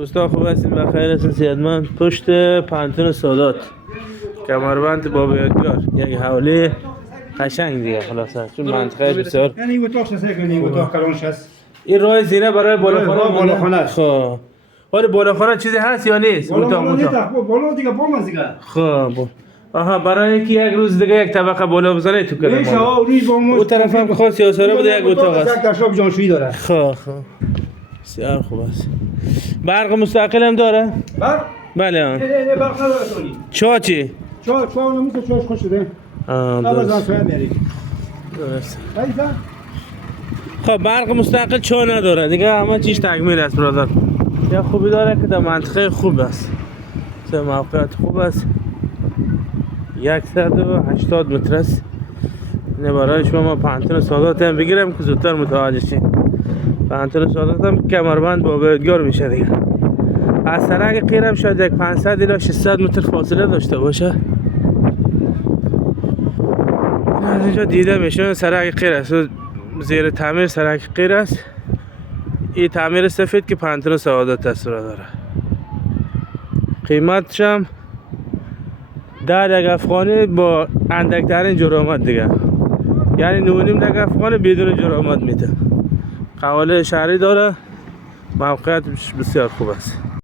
دوستان خوب هستید؟ بخیر هستید؟ صحتمند؟ پشت پانتون سادات کمربند باب یادگار یک حوالی قشنگ دیگه خلاصه چون منطقه بسیار یعنی اتاق هست یعنی اتاق کلانش هست. این راه زینه برای بالاخانه است. خب ولی بالاخانه چیزی هست یا نیست؟ بالا دیگه بام دیگه. خب آها برای اینکه یک روز دیگه یک طبقه بالا بزنه تو کنه میشه روز بام اون طرف هم خاص یا سره بوده یک اتاق است. یک داشاب جانشویی داره. خب بسیار خوب است. برق مستقل هم داره؟ برق؟ بله نه برق نداره تونی. چا چی؟ چا نمیشه چاش خوش شده. درست. درست. خب برق مستقل چا نداره دیگه همه چیز تکمیل است برادر. یا خوبی داره که در منطقه خوب است. چه موقعیت خوب است. 180 متر است. نه برای شما پانتون سادات هم بگیرم که زودتر متوجه شین. پانتون سادات هم کمربند با یادگار میشه دیگه. از سرک قیرم شاید یک 500 الی 600 متر فاصله داشته باشه. از اینجا دیده میشه سرک قیر است. زیر تعمیر سرک قیر است. این تعمیر سفید که پانتون سادات تصویر داره. قیمتش هم 10 دگ افغانی با اندکترین جرامت دیگه، یعنی 9.5 دگ افغانی بدون جرامت میده. قواله شهری داره، موقعیت بسیار خوب است.